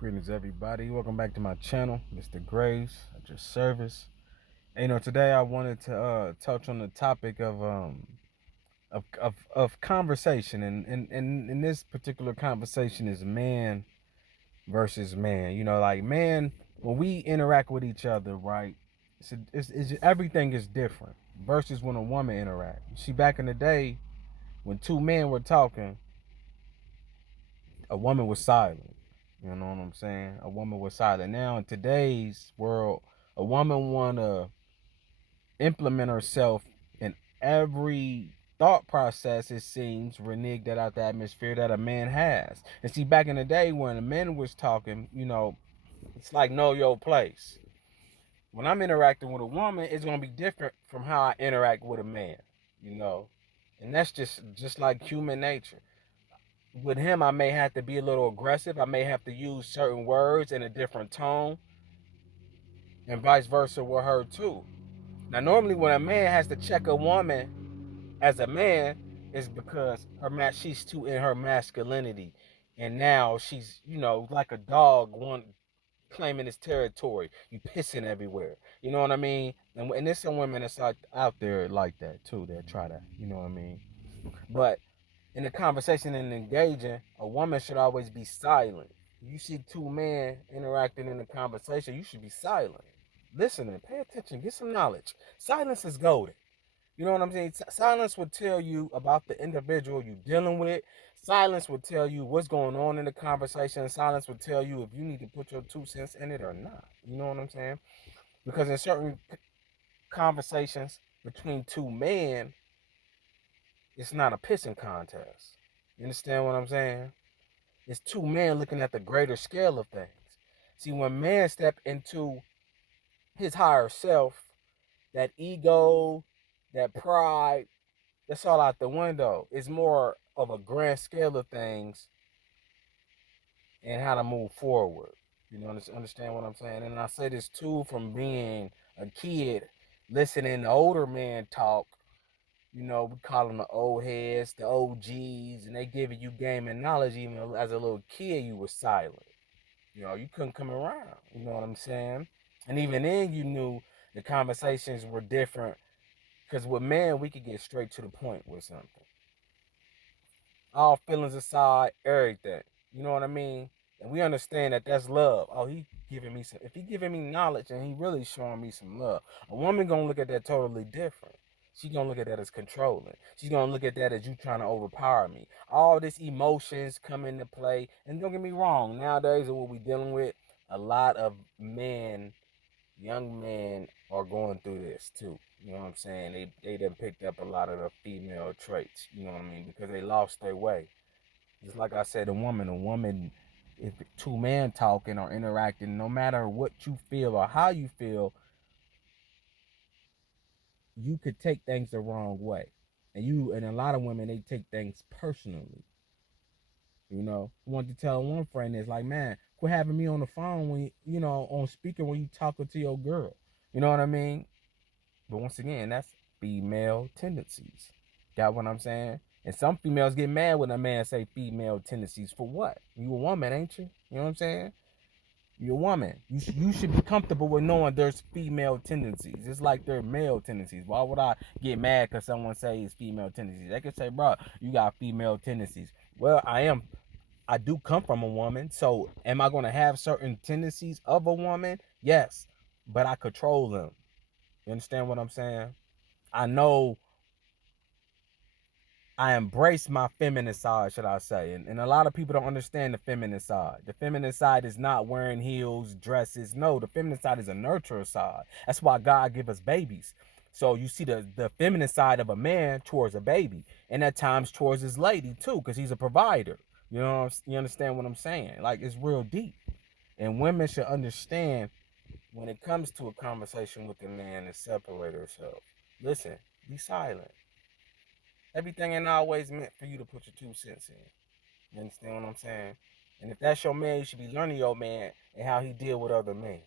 Greetings, everybody. Welcome back to my channel, Mr. Graves at your service. And, today I wanted to touch on the topic of conversation, and in this particular conversation is man versus man. Like man, when we interact with each other, right? Everything is different versus when a woman interact. See, back in the day, when two men were talking, a woman was silent. You know what I'm saying? A woman was silent. Now in today's world, a woman wanna implement herself in every thought process, it seems, renege that out the atmosphere that a man has. And see, back in the day when a man was talking, it's like know your place. When I'm interacting with a woman, it's gonna be different from how I interact with a man, you know. And that's just like human nature. With him, I may have to be a little aggressive. I may have to use certain words in a different tone, and vice versa with her too. Now, normally when a man has to check a woman as a man, is because she's too in her masculinity, and now she's like a dog claiming his territory. You pissing everywhere. You know what I mean? And there's some women that's out there like that too. That try to, you know what I mean? But in the conversation and engaging, a woman should always be silent. You see two men interacting in the conversation, you should be silent. Listening, pay attention, get some knowledge. Silence is golden. You know what I'm saying? Silence will tell you about the individual you're dealing with. Silence will tell you what's going on in the conversation. Silence will tell you if you need to put your 2 cents in it or not. You know what I'm saying? Because in certain conversations between two men, it's not a pissing contest. You understand what I'm saying? It's two men looking at the greater scale of things. See, when man step into his higher self, that ego, that pride, that's all out the window. It's more of a grand scale of things and how to move forward. You know, understand what I'm saying? And I say this too from being a kid, listening to older men talk. We call them the old heads, the OGs, and they giving you game and knowledge. Even as a little kid, you were silent. You couldn't come around. You know what I'm saying? And even then, you knew the conversations were different. Because with men, we could get straight to the point with something. All feelings aside, everything. You know what I mean? And we understand that that's love. Oh, he giving me some. If he giving me knowledge and he really showing me some love, a woman gonna look at that totally different. She's gonna look at that as controlling. She's gonna look at that as you trying to overpower me. All this emotions come into play. And don't get me wrong, nowadays what we dealing with, a lot of men, young men are going through this too. You know what I'm saying? They done picked up a lot of the female traits, you know what I mean? Because they lost their way. Just like I said, a woman, if two men talking or interacting, no matter what you feel or how you feel, you could take things the wrong way. And a lot of women, they take things personally. I want to tell one friend is like, man, quit having me on the phone when on speaker when you talking to your girl. You know what I mean? But once again, that's female tendencies. Got what I'm saying? And some females get mad when a man say female tendencies. For what? You a woman, ain't you? You know what I'm saying? You're a woman. You should be comfortable with knowing there's female tendencies. It's like they're male tendencies. Why would I get mad because someone say it's female tendencies? They could say, bro, you got female tendencies. Well, I do come from a woman. So am I going to have certain tendencies of a woman? Yes. But I control them. You understand what I'm saying? I know I embrace my feminine side, should I say. And a lot of people don't understand the feminine side. The feminine side is not wearing heels, dresses. No, the feminine side is a nurturer side. That's why God give us babies. So you see the feminine side of a man towards a baby. And at times towards his lady too, because he's a provider. You understand what I'm saying? Like, it's real deep. And women should understand when it comes to a conversation with a man to separate herself. Listen, be silent. Everything ain't always meant for you to put your 2 cents in. You understand what I'm saying? And if that's your man, you should be learning your man and how he deal with other men.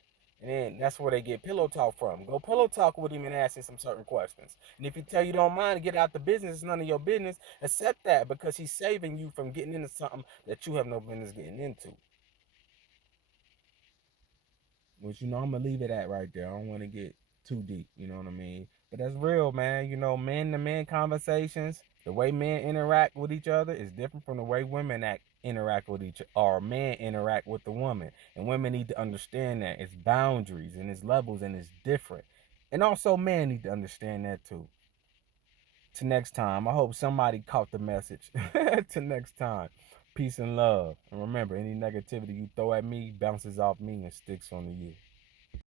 And then that's where they get pillow talk from. Go pillow talk with him and ask him some certain questions. And if you tell you don't mind to get out the business, it's none of your business. Accept that because he's saving you from getting into something that you have no business getting into. Which, I'm gonna leave it at right there. I don't want to get too deep, you know what I mean? But that's real, man. Men to men conversations, the way men interact with each other is different from the way women interact with each, or men interact with the woman. And women need to understand that it's boundaries and it's levels and it's different. And also men need to understand that too. Till next time, I hope somebody caught the message. Till next time, peace and love. And remember, any negativity you throw at me bounces off me and sticks onto you.